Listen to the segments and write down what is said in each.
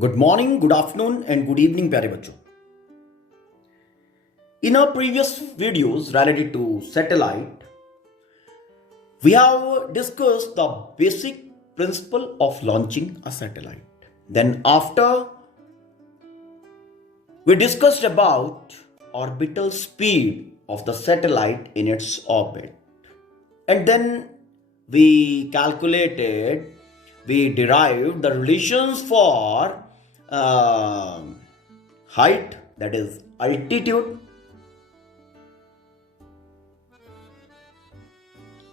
Good morning, good afternoon and good evening प्यारे बच्चों। In our previous videos related to satellite, we have discussed the basic principle of launching a satellite. Then after, we discussed about orbital speed of the satellite in its orbit. And then we calculated, we derived the relations for height, that is altitude,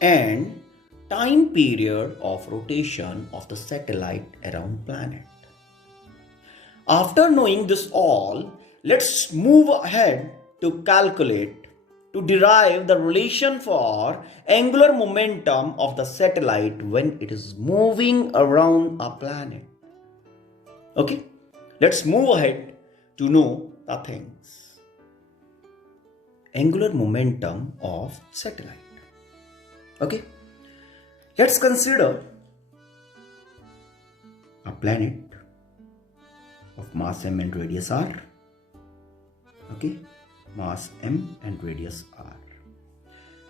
and time period of rotation of the satellite around planet. After knowing this all, let's move ahead to calculate, to derive the relation for angular momentum of the satellite when it is moving around a planet. Okay, let's move ahead to know the things. Angular momentum of satellite. Okay, let's consider a planet of mass m and radius r. Okay, mass m and radius r.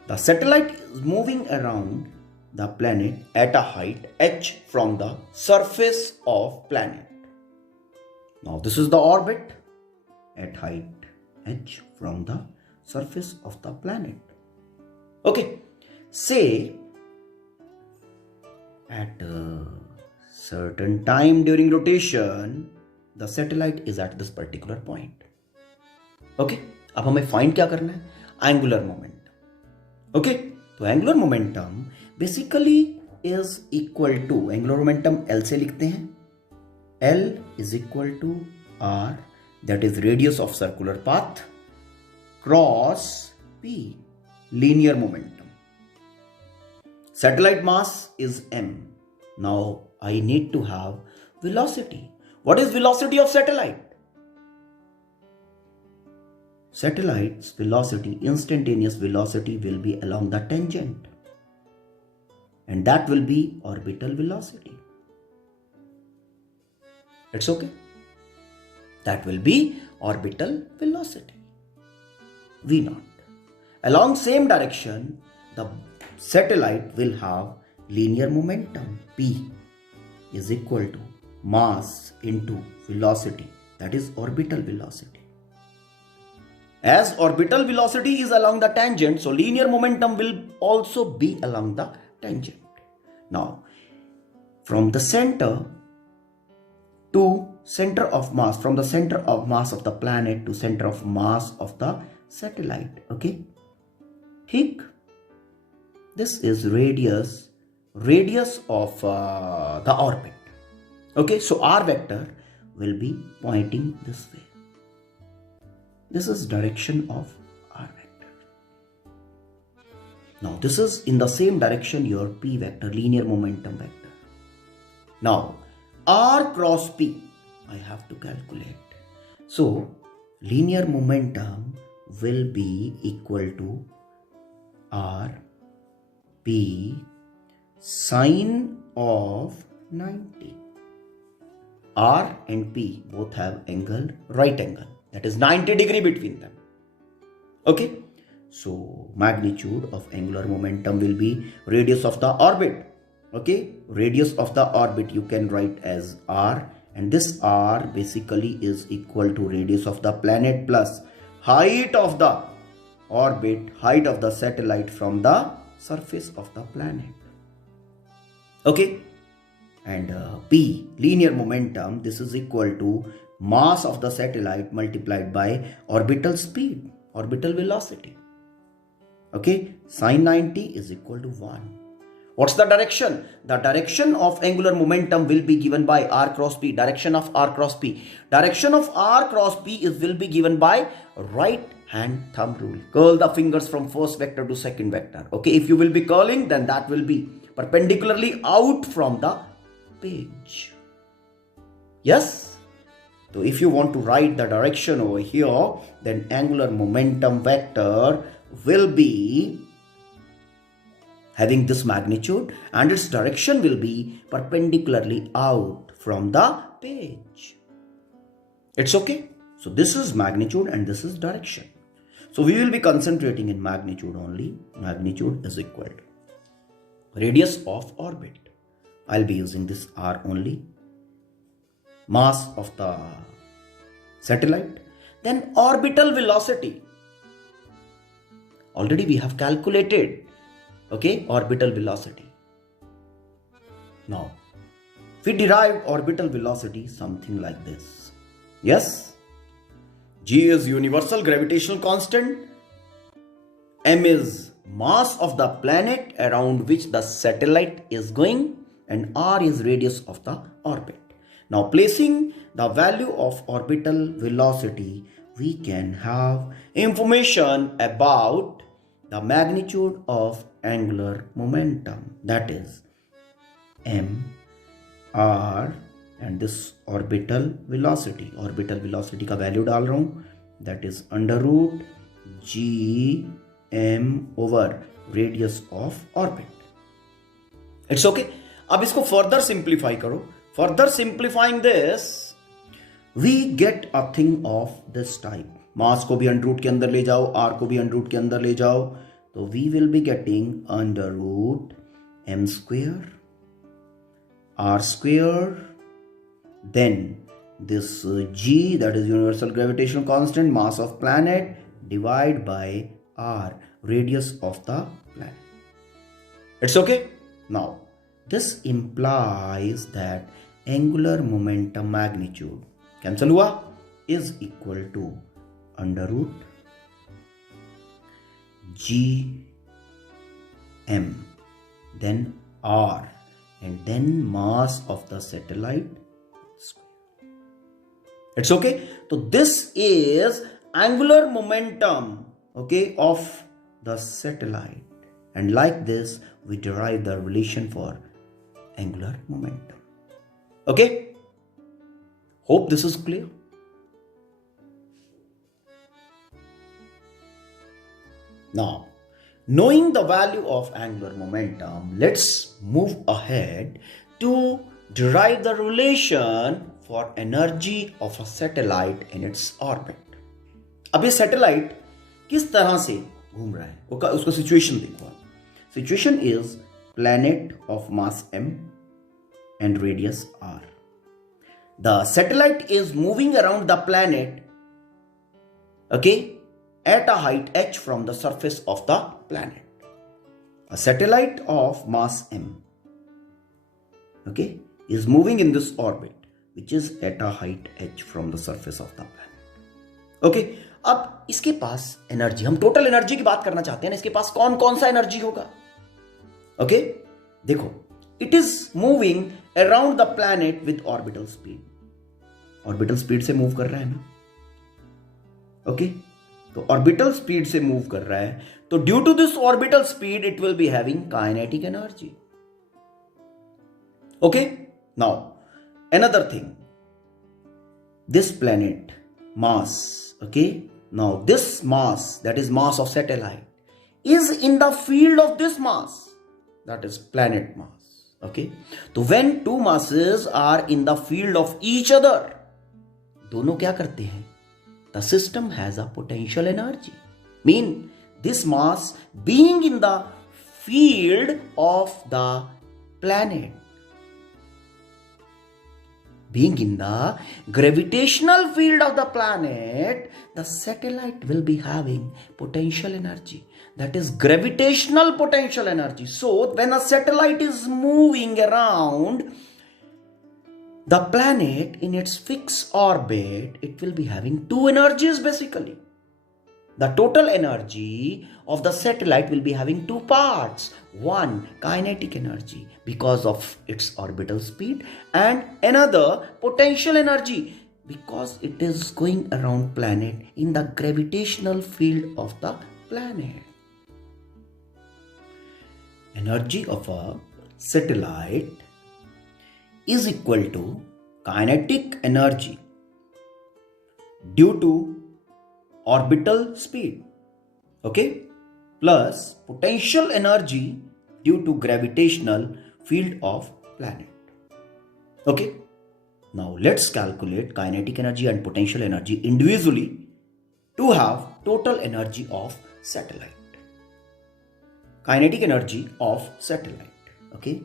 The satellite is moving around the planet at a height h from the surface of planet. Now this is the orbit at height h from the surface of the planet. Okay, say at a certain time during rotation, the satellite is at this particular point. Okay, अब हमें find क्या करना है? Angular momentum. Okay, तो angular momentum basically is equal to, angular momentum L से लिखते हैं. L is equal to r, that is radius of circular path, cross p, linear momentum. Satellite mass is m. Now I need to have velocity. What is velocity of satellite? Satellite's velocity, instantaneous velocity, will be along the tangent, and that will be orbital velocity. It's okay. That will be orbital velocity, v0. Along same direction, the satellite will have linear momentum. P is equal to mass into velocity, that is orbital velocity. As orbital velocity is along the tangent, so linear momentum will also be along the tangent. Now, from the center to center of mass, from the center of mass of the planet to center of mass of the satellite. Okay, ठीक. This is radius of the orbit. Okay, so r vector will be pointing this way. This is direction of r vector. Now this is in the same direction your p vector, linear momentum vector. Now r cross p I have to calculate. So linear momentum will be equal to r p sine of 90. R and P both have angle, right angle, that is 90 degree between them. Okay, so magnitude of angular momentum will be radius of the orbit. Okay, radius of the orbit you can write as r, and this r basically is equal to radius of the planet plus height of the orbit, height of the satellite from the surface of the planet. Okay, and p, linear momentum, this is equal to mass of the satellite multiplied by orbital speed, orbital velocity. Okay, sine 90 is equal to 1. What's the direction? The direction of angular momentum will be given by r cross p, direction of r cross p. Direction of r cross p will be given by right hand thumb rule. Curl the fingers from first vector to second vector. Okay, if you will be curling, then that will be perpendicularly out from the page. Yes? So if you want to write the direction over here, then angular momentum vector will be having this magnitude, and its direction will be perpendicularly out from the page. It's okay. So this is magnitude and this is direction. So we will be concentrating in magnitude only. Magnitude is equal to radius of orbit. I'll be using this r only. Mass of the satellite. Then orbital velocity. Already we have calculated, okay, orbital velocity. Now, we derive orbital velocity something like this. Yes? G is universal gravitational constant. M is mass of the planet around which the satellite is going. And R is radius of the orbit. Now, placing the value of orbital velocity, we can have information about the magnitude of angular momentum. That is M, R and this orbital velocity. Orbital velocity का value डाल रहा हूँ. That is under root G M over radius of orbit. It's okay. अब इसको further simplify करो. Further simplifying this, we get a thing of this type. मास को भी under root के अंदर ले जाओ, आर को भी अंडर रूट के अंदर ले जाओ, तो we will be getting under root m square r square, then this g, that is universal gravitational constant, mass of planet, divide by r, radius of the planet. It's okay. Now this implies that angular momentum magnitude cancel हुआ is equal to under root g m then r and then mass of the satellite square. It's okay. So this is angular momentum, okay, of the satellite, and like this we derive the relation for angular momentum. Okay, hope this is clear. Now, knowing the value of angular momentum, let's move ahead to derive the relation for energy of a satellite in its orbit. अब ये satellite किस तरह से घूम रहा है उसका situation देखो. Situation is planet of mass m and radius r. The satellite is moving around the planet, okay, at a height h from the surface of the planet. A satellite of mass m, okay, is moving in this orbit which is at a height h from the surface of the planet. Okay, अब इसके पास energy, हम total energy की बात करना चाहते हैं ना, इसके पास कौन कौन सा एनर्जी होगा. ओके, देखो, it is moving around the planet with orbital speed. Orbital speed से मूव कर रहा है ना. ओके, तो ऑर्बिटल स्पीड से मूव कर रहा है, तो due to this orbital speed it will be having kinetic energy. Okay, now another thing, this planet mass, okay, now this mass, that is mass of satellite, is in the field of this mass, that is planet mass. Okay, so when two masses are in the field of each other, दोनों क्या करते हैं? The system has a potential energy. Mean this mass being in the field of the planet, being in the gravitational field of the planet, the satellite will be having potential energy. That is gravitational potential energy. So when a satellite is moving around the planet in its fixed orbit, it will be having two energies basically. The total energy of the satellite will be having two parts. One, kinetic energy because of its orbital speed, and another, potential energy because it is going around planet in the gravitational field of the planet. Energy of a satellite is equal to kinetic energy due to orbital speed, okay, plus potential energy due to gravitational field of planet. Okay, Now let's calculate kinetic energy and potential energy individually to have total energy of satellite. Kinetic energy of satellite. Okay.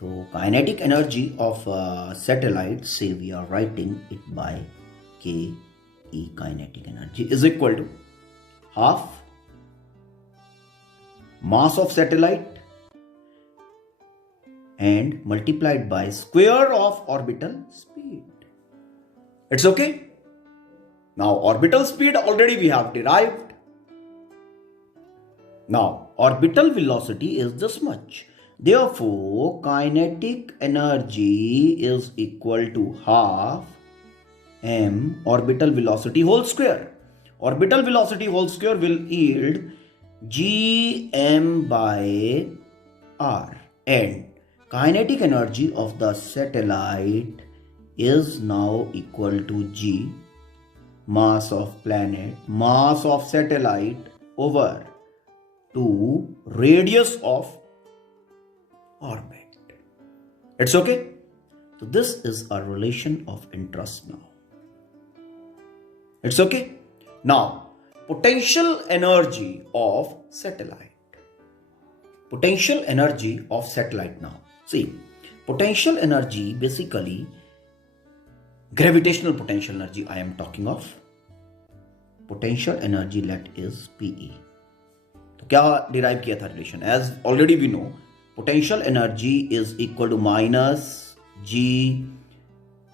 So kinetic energy of satellite, say we are writing it by Ke, kinetic energy is equal to half mass of satellite and multiplied by square of orbital speed. It's okay. Now orbital speed already we have derived. Now orbital velocity is this much. Therefore kinetic energy is equal to half m orbital velocity whole square. Orbital velocity whole square will yield gm by r, and kinetic energy of the satellite is now equal to g, mass of planet, mass of satellite over 2 radius of orbit. It's okay. So this is a relation of interest now. It's okay. Now potential energy of satellite. Potential energy of satellite now. See, potential energy basically gravitational potential energy I am talking of. Potential energy let is PE. तो क्या derive किया था relation? As already we know potential energy is equal to minus G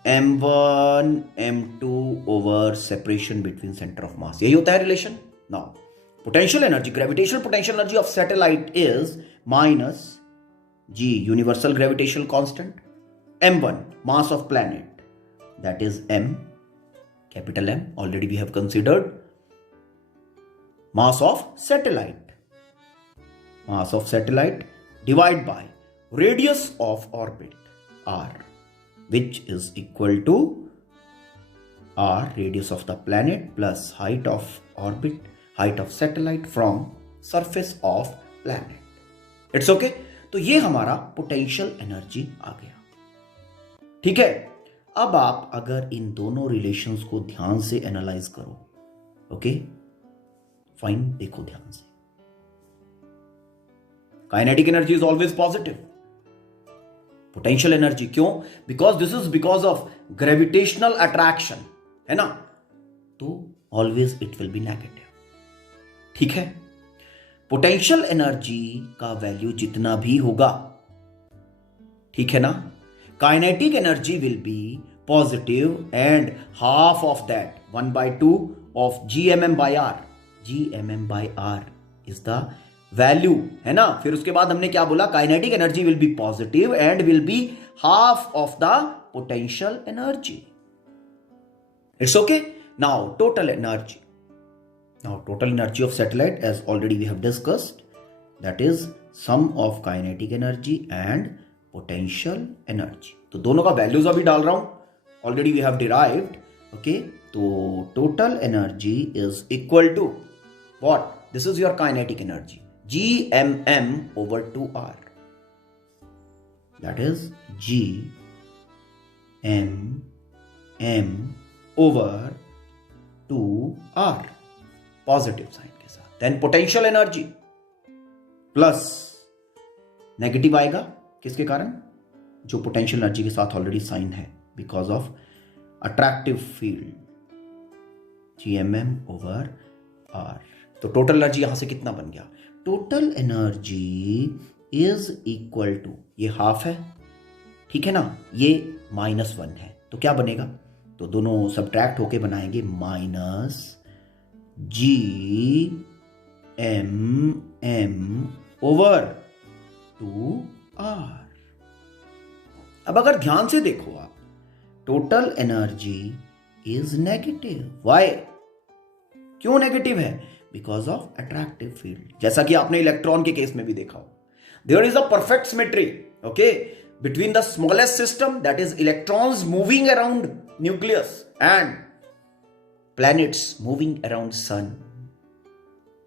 m1 m2 over separation between centre of mass. यही होता है relation. Now potential energy, gravitational potential energy of satellite is minus g, universal gravitational constant, m1, mass of planet, that is m, capital M, already we have considered, mass of satellite divided by radius of orbit r, which is equal to r, radius of the planet, plus height of orbit, height of satellite from surface of planet. It's okay. तो ये हमारा potential energy आ गया. ठीक है. अब आप अगर इन दोनों रिलेशंस को ध्यान से एनालाइज करो, ओके फाइन, देखो ध्यान से. Kinetic energy is always positive. Potential energy क्यों? Because this is because of gravitational attraction, है ना, तो always it will be negative. ठीक है. पोटेंशियल एनर्जी का वैल्यू जितना भी होगा, ठीक है ना, kinetic energy will B positive and half of that 1/2 of gmm/r. gmm/r is the value, है ना. फिर उसके बाद हमने क्या बोला? Kinetic energy will B positive and will be half of the potential energy. It's okay. Now total energy. Now total energy of satellite, as already we have discussed, that is sum of kinetic energy and potential energy. तो दोनों का values अभी डाल रहा हूं. Already we have derived. Okay, तो total energy is equal to what? This is your kinetic energy, gmm over 2r. That is gmm over 2r, positive sign के साथ. Then potential energy plus negative आएगा. किसके कारण? जो potential energy के साथ already sign है, because of attractive field, gmm over r. तो टोटल एनर्जी यहां से कितना बन गया? Total energy is equal to, ये हाफ है, ठीक है ना, ये -1 है, तो क्या बनेगा? तो दोनों सब्ट्रैक्ट होके बनाएंगे माइनस gmm over 2r. अब अगर ध्यान से देखो आप, total energy is negative. Why? क्यों नेगेटिव है? Because of attractive field. जैसा कि आपने इलेक्ट्रॉन के केस में भी देखा हो, there is a perfect symmetry, okay, between the smallest system, that is electrons moving around nucleus, and planets moving around sun.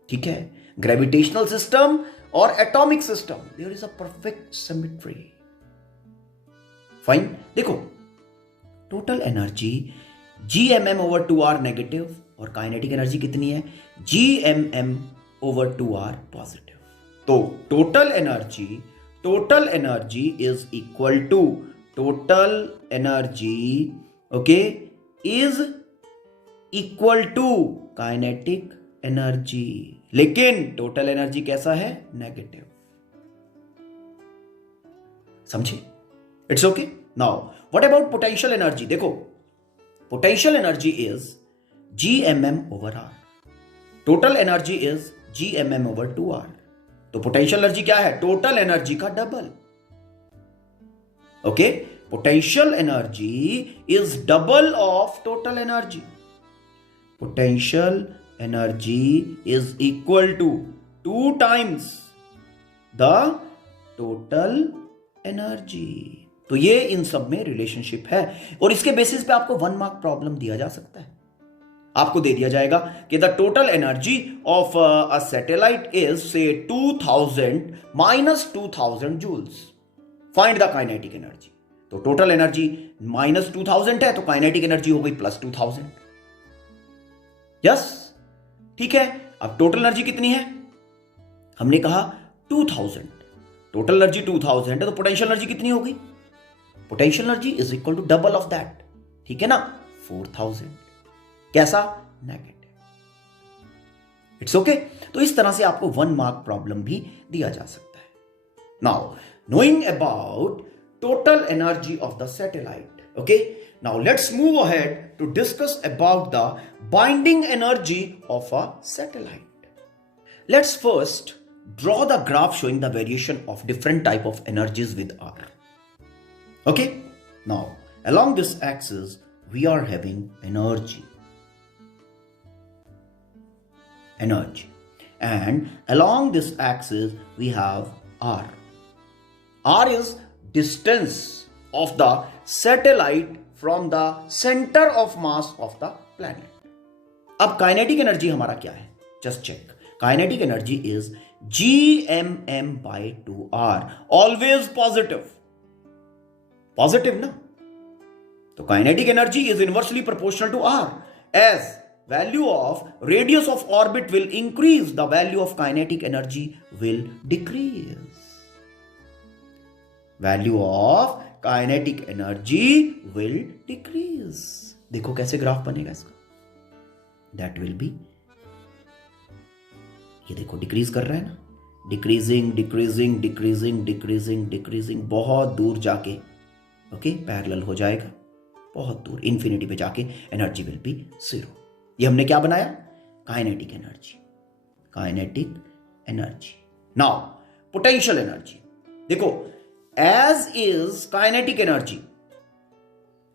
ठीक है. ग्रेविटेशनल सिस्टम और atomic system, there is a perfect symmetry. Fine. देखो total energy Gmm/2r negative और kinetic energy कितनी है Gmm/2r positive. तो total energy is equal to kinetic energy, लेकिन total energy कैसा है नेगेटिव। समझे? It's okay. Now what about potential energy? देखो potential energy is Gmm/r, total energy is Gmm/2r। तो पोटेंशियल एनर्जी क्या है? टोटल एनर्जी का double. Okay, potential energy is double of total energy. Potential energy is equal to 2 times the total energy. तो ये इन सब में relationship है और इसके बेसिस पे आपको 1 मार्क प्रॉब्लम दिया जा सकता है। आपको दे दिया जाएगा कि the total energy of a satellite is say 2000 - 2000 joules, find the kinetic energy. तो टोटल एनर्जी -2000 है तो काइनेटिक एनर्जी हो गई +2000। यस, ठीक है। अब टोटल एनर्जी कितनी है? हमने कहा 2000, टोटल एनर्जी 2000 है तो पोटेंशियल एनर्जी कितनी होगी? Potential energy is equal to double of that, ठीक है ना, 4000। कैसा? नेगेटिव। It's okay. तो इस तरह से आपको 1 मार्क प्रॉब्लम भी दिया जा सकता है। Now knowing about total energy of the satellite, okay, now let's move ahead to discuss about the binding energy of a satellite. Let's first draw the graph showing the variation of different type of energies with R. Okay, now along this axis we are having energy, and along this axis we have R. R is distance of the satellite from the center of mass of the planet. अब kinetic energy हमारा क्या है? Just check. Kinetic energy is Gmm/2r, always positive ना। तो kinetic energy is inversely proportional to R, as value of radius of orbit will increase, the value of kinetic energy will decrease. Value of kinetic energy will decrease. देखो कैसे graph बनेगा इसका, that will B, ये देखो decrease कर रहा है ना, decreasing decreasing decreasing decreasing decreasing, बहुत दूर जाके ओके पैरेलल हो जाएगा, बहुत दूर इंफिनिटी पे जाके एनर्जी विल बी 0। ये हमने क्या बनाया? Kinetic energy. Now potential energy देखो, as is kinetic energy,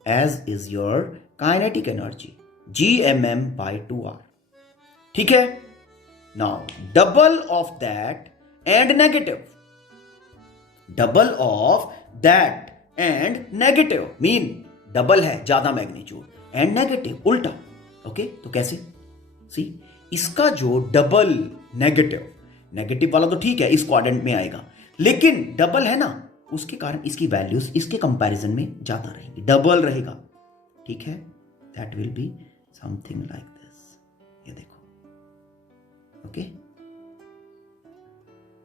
as is your kinetic energy Gmm/2r, ठीक है। Now double of that and negative, double of that and negative mean double है ज्यादा magnitude, and negative उल्टा। Okay, तो कैसे? सी, इसका जो डबल नेगेटिव वाला तो ठीक है इस क्वाड्रेंट में आएगा, लेकिन डबल है ना, उसके कारण इसकी वैल्यूज इसके कंपैरिजन में ज्यादा रहेंगी, डबल रहेगा, ठीक है। That will be something like this, ये देखो, ओके,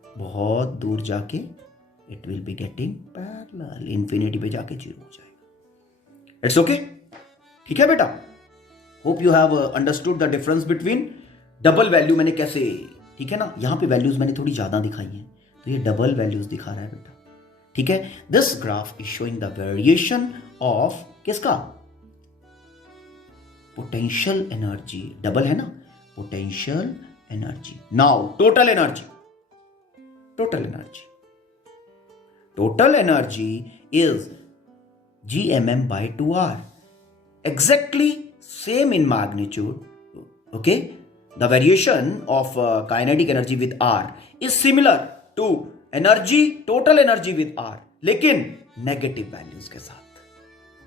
बहुत दूर जाके it will be getting parallel, infinity पे जाके 0 हो जाएगा। इट्स ओके, ठीक है बेटा। Hope you have understood the difference between double value मैंने कैसे, ठीक है ना, यहां पे वैल्यूज मैंने थोड़ी ज्यादा दिखाई है तो ये डबल वैल्यूज दिखा रहा है बेटा, ठीक है। This graph is showing the variation of किसका? पोटेंशियल एनर्जी, डबल है ना, potential energy. Now total energy is Gmm/2r, exactly same in magnitude, okay. The variation of kinetic energy with R is similar to total energy with R, लेकिन negative values के साथ,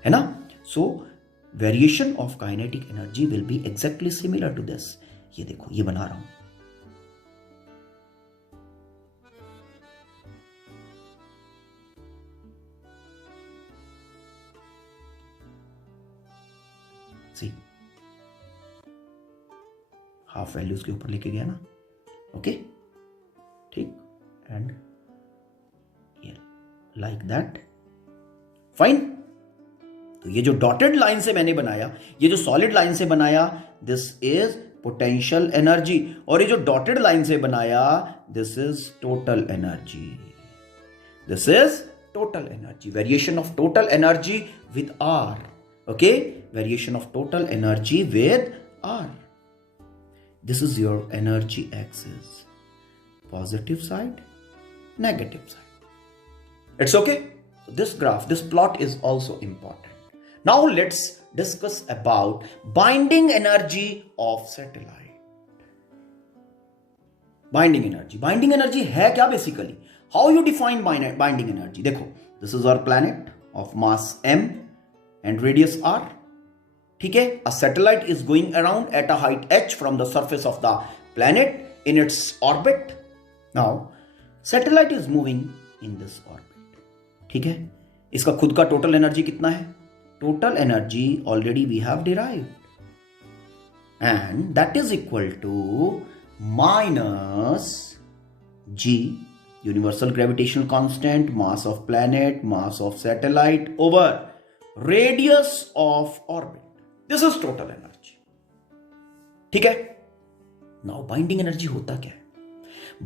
है ना। So variation of kinetic energy will be exactly similar to this. ये देखो, ये बना रहा हूं, सी हाफ वैल्यू उसके ऊपर लेके गया ना, ओके ठीक, एंड लाइक दैट, फाइन। तो ये जो डॉटेड लाइन से मैंने बनाया, ये जो सॉलिड लाइन से बनाया, दिस इज पोटेंशियल एनर्जी, और ये जो डॉटेड लाइन से बनाया, this is total energy, this is total energy, variation of total energy with R, okay, variation of total energy with R. This is your energy axis, positive side, negative side. It's okay. This graph, this plot is also important. Now let's discuss about binding energy of satellite. Binding energy है क्या basically? How you define binding energy? देखो, this is our planet of mass m and radius r. ठीक है, a satellite is going around at a height h from the surface of the planet in its orbit. Now, satellite is moving in this orbit. ठीक है, इसका खुद का total energy कितना है? Total energy already we have derived, and that is equal to minus g, universal gravitational constant, mass of planet, mass of satellite over radius of orbit. This is total energy. ठीक है, now binding energy होता क्या है?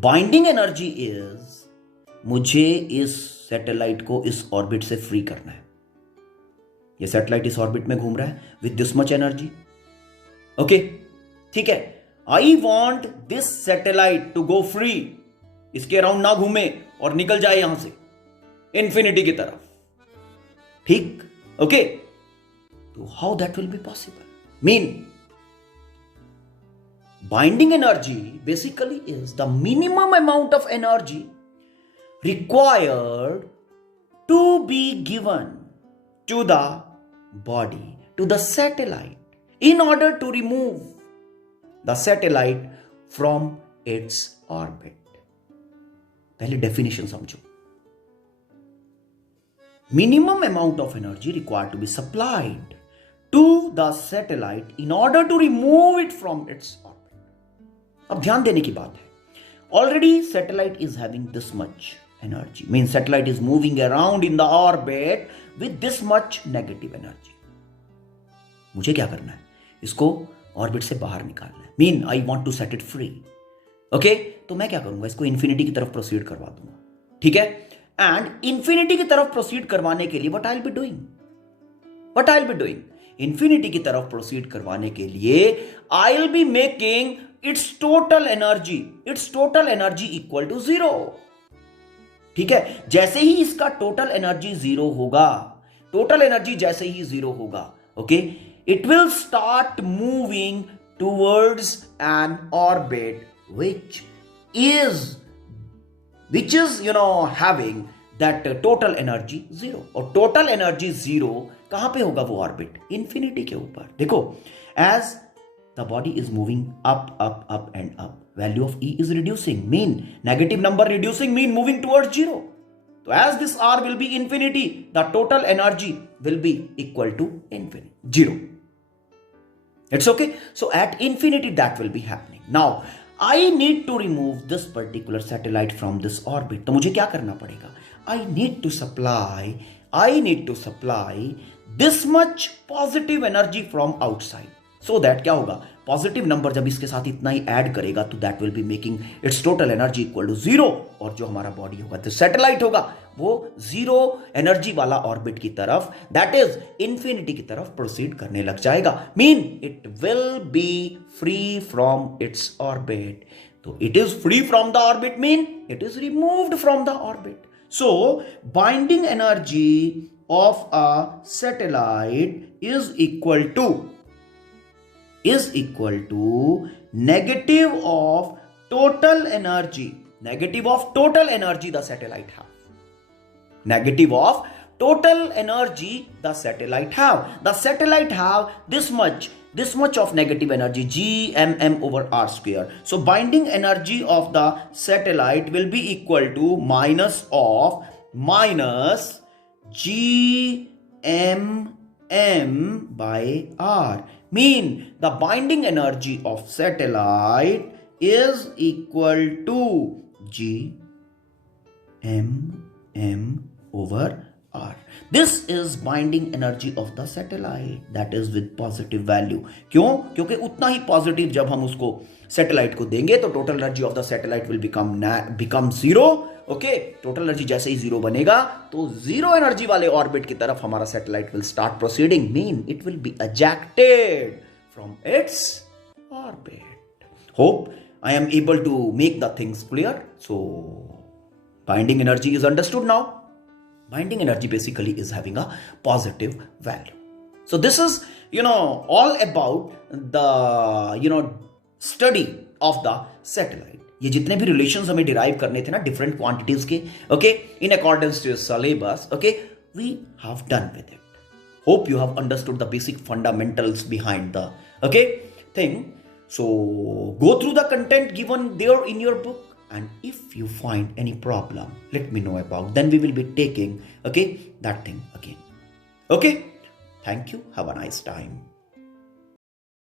Binding energy is, मुझे इस satellite को इस orbit से फ्री करना है। ये सैटेलाइट इस ऑर्बिट में घूम रहा है with this much energy, okay ठीक है। I want this satellite to go free, इसके अराउंड ना घूमे और निकल जाए यहां से इंफिनिटी की तरफ, ठीक, ओके। तो how that will be possible? Mean binding energy basically is the minimum amount of energy required to be given to the body, to the satellite in order to remove the satellite from its orbit. पहले definition समझो। Minimum amount of energy required to be supplied to the satellite in order to remove it from its orbit. अब ध्यान देने की बात है, already satellite is having this much energy, means satellite is moving around in the orbit with this much negative energy. मुझे क्या करना है? इसको ऑर्बिट से बाहर निकालना है, mean I want to set it free, okay. तो मैं क्या करूंगा, इसको इंफिनिटी की तरफ प्रोसीड करवा दूंगा, ठीक है। एंड इंफिनिटी की तरफ प्रोसीड करवाने के लिए what I will be doing, infinity की तरफ प्रोसीड करवाने के लिए I will be making its total energy equal to 0, ठीक है। जैसे ही इसका टोटल एनर्जी 0 होगा, टोटल एनर्जी जैसे ही 0 होगा, okay, it will start moving towards an orbit which is having that total energy 0, और total energy 0 कहां पे होगा वो ऑर्बिट? इंफिनिटी के ऊपर। देखो, as the body is moving up and up, value of E is reducing, mean negative number reducing, mean moving towards 0. So as this R will be infinity, the total energy will be equal to infinity, 0. It's okay. So at infinity that will be happening. Now I need to remove this particular satellite from this orbit. तो मुझे क्या करना पड़ेगा? I need to supply this much positive energy from outside. So that क्या होगा? Positive number जब इसके साथ इतना ही ऐड करेगा तो that will be making its total energy equal to 0, और जो हमारा बॉडी होगा, तो सैटेलाइट होगा, वो 0 एनर्जी वाला ऑर्बिट की तरफ, दैट इज इंफिनिटी की तरफ प्रोसीड करने लग जाएगा, mean it will be free from its orbit. तो it is free from the orbit, mean it is removed from the orbit. So binding energy of a satellite is equal to negative of total energy the satellite have. Negative of total energy the satellite have. The satellite have this much of negative energy, Gmm over r square. So binding energy of the satellite will be equal to minus Gmm by r, Mean the binding energy of satellite is equal to G m over r. This is binding energy of the satellite, that is with positive value. क्यों? क्योंकि उतना ही positive जब हम उसको satellite को देंगे तो total energy of the satellite will become zero. Okay, total energy जैसे ही जीरो बनेगा तो जीरो एनर्जी वाले ऑर्बिट की तरफ हमारा satellite will start proceeding. Mean it will be ejected from its orbit. Hope I am able to make the things clear. So binding energy is understood now. Binding energy basically is having a positive value. So this is, all about the, study of the satellite. ये जितने भी relations हमें derive करने थे ना different quantities के, okay, in accordance to syllabus, okay, we have done with it. Hope you have understood the basic fundamentals behind the, okay, thing. So go through the content given there in your book, and if you find any problem, let me know about. Then we will be taking, okay, that thing again. Okay, thank you. Have a nice time.